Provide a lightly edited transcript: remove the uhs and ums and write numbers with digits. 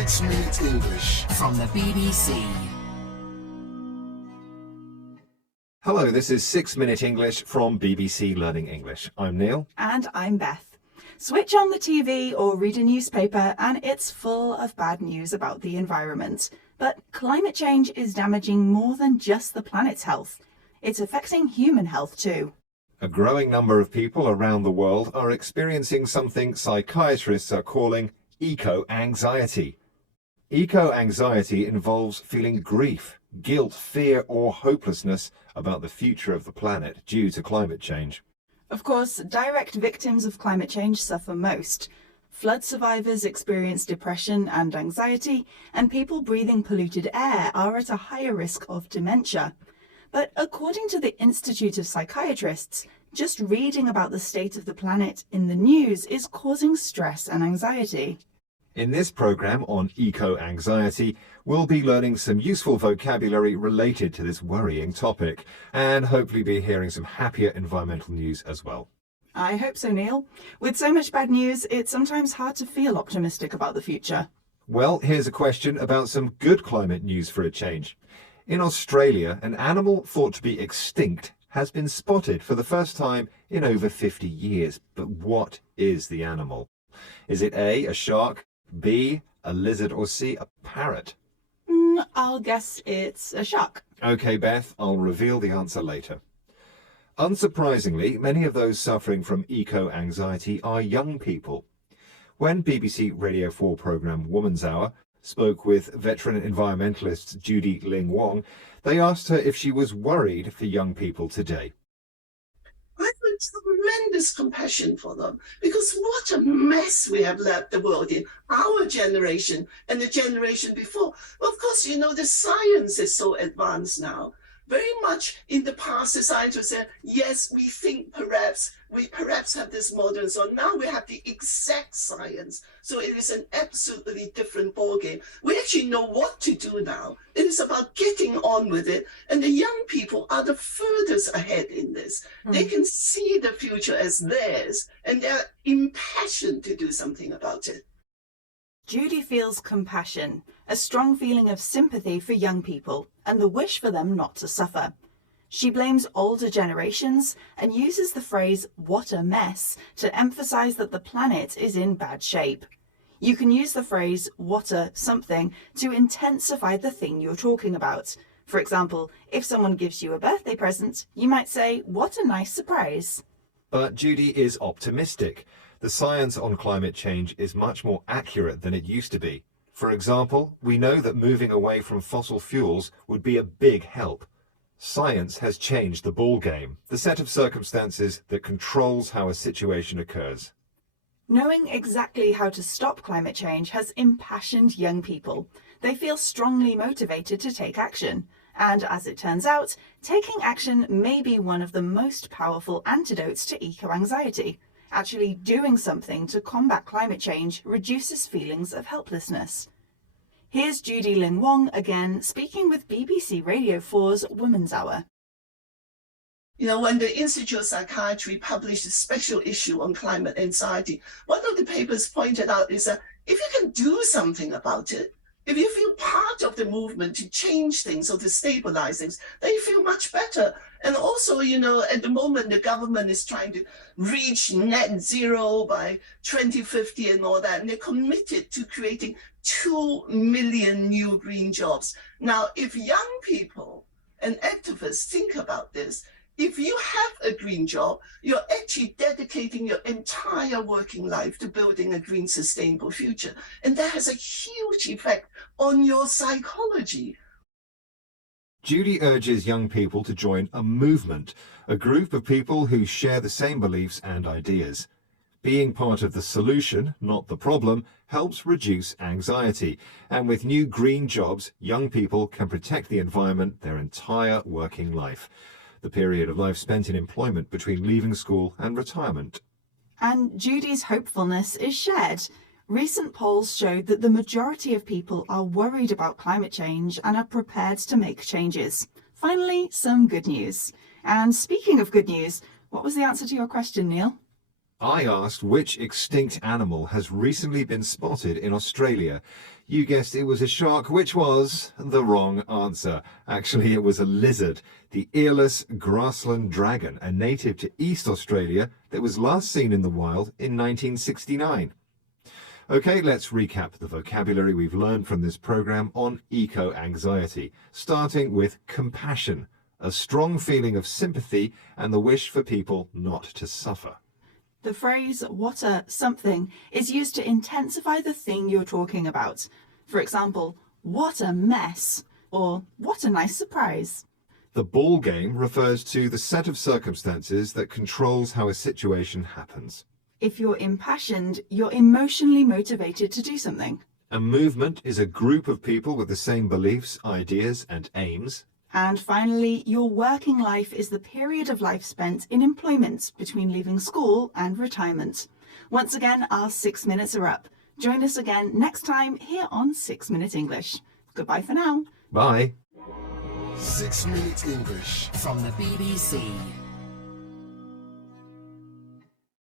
6 Minute English from the BBC. Hello, this is 6 Minute English from BBC Learning English. I'm Neil. And I'm Beth. Switch on the TV or read a newspaper and it's full of bad news about the environment. But climate change is damaging more than just the planet's health. It's affecting human health too. A growing number of people around the world are experiencing something psychiatrists are calling eco-anxiety. Eco-anxiety involves feeling grief, guilt, fear or hopelessness about the future of the planet due to climate change. Of course, direct victims of climate change suffer most. Flood survivors experience depression and anxiety, and people breathing polluted air are at a higher risk of dementia. But according to the Institute of Psychiatrists, just reading about the state of the planet in the news is causing stress and anxiety. In this programme on eco-anxiety, we'll be learning some useful vocabulary related to this worrying topic, and hopefully be hearing some happier environmental news as well. I hope so, Neil. With so much bad news, it's sometimes hard to feel optimistic about the future. Well, here's a question about some good climate news for a change. In Australia, an animal thought to be extinct has been spotted for the first time in over 50 years. But what is the animal? Is it A, a shark, B, a lizard, or C, a parrot? I'll guess it's a shark. OK, Beth, I'll reveal the answer later. Unsurprisingly, many of those suffering from eco-anxiety are young people. When BBC Radio 4 programme Woman's Hour spoke with veteran environmentalist Judy Ling Wong, they asked her if she was worried for young people today. I have tremendous compassion for them because what a mess we have left the world in, our generation and the generation before. Well, of course, you know, the science is so advanced now. Very much in the past, the scientists said, yes, we think we perhaps have this modern. So now we have the exact science. So it is an absolutely different ballgame. We actually know what to do now. It is about getting on with it. And the young people are the furthest ahead in this. They can see the future as theirs, and they're impassioned to do something about it. Judy feels compassion, a strong feeling of sympathy for young people and the wish for them not to suffer. She blames older generations and uses the phrase "what a mess" to emphasize that the planet is in bad shape. You can use the phrase "what a something" to intensify the thing you're talking about. For example, if someone gives you a birthday present, you might say, "What a nice surprise." But Judy is optimistic. The science on climate change is much more accurate than it used to be. For example, we know that moving away from fossil fuels would be a big help. Science has changed the ballgame, the set of circumstances that controls how a situation occurs. Knowing exactly how to stop climate change has impassioned young people. They feel strongly motivated to take action. And as it turns out, taking action may be one of the most powerful antidotes to eco-anxiety. Actually doing something to combat climate change reduces feelings of helplessness. Here's Judy Ling Wong again, speaking with BBC Radio 4's Woman's Hour. You know, when the Institute of Psychiatry published a special issue on climate anxiety, one of the papers pointed out is that if you can do something about it, if you feel part of the movement to change things or to stabilize things, then you feel much better. And also, you know, at the moment, the government is trying to reach net zero by 2050 and all that. And they're committed to creating 2 million new green jobs. Now, if young people and activists think about this, if you have a green job, you're actually dedicating your entire working life to building a green, sustainable future. And that has a huge effect on your psychology. Judy urges young people to join a movement, a group of people who share the same beliefs and ideas. Being part of the solution, not the problem, helps reduce anxiety. And with new green jobs, young people can protect the environment their entire working life. The period of life spent in employment between leaving school and retirement. And Judy's hopefulness is shared. Recent polls showed that the majority of people are worried about climate change and are prepared to make changes. Finally, some good news. And speaking of good news, what was the answer to your question, Neil? I asked which extinct animal has recently been spotted in Australia. You guessed it was a shark, which was the wrong answer. Actually, it was a lizard, the earless grassland dragon, a native to East Australia that was last seen in the wild in 1969. Okay, let's recap the vocabulary we've learned from this program on eco-anxiety, starting with compassion, a strong feeling of sympathy and the wish for people not to suffer. The phrase what a something is used to intensify the thing you're talking about. For example, what a mess, or what a nice surprise. The ball game refers to the set of circumstances that controls how a situation happens. If you're impassioned, you're emotionally motivated to do something. A movement is a group of people with the same beliefs, ideas, and aims. And finally, your working life is the period of life spent in employment between leaving school and retirement. Once again, our 6 minutes are up. Join us again next time here on 6 Minute English. Goodbye for now. Bye. 6 Minute English from the BBC.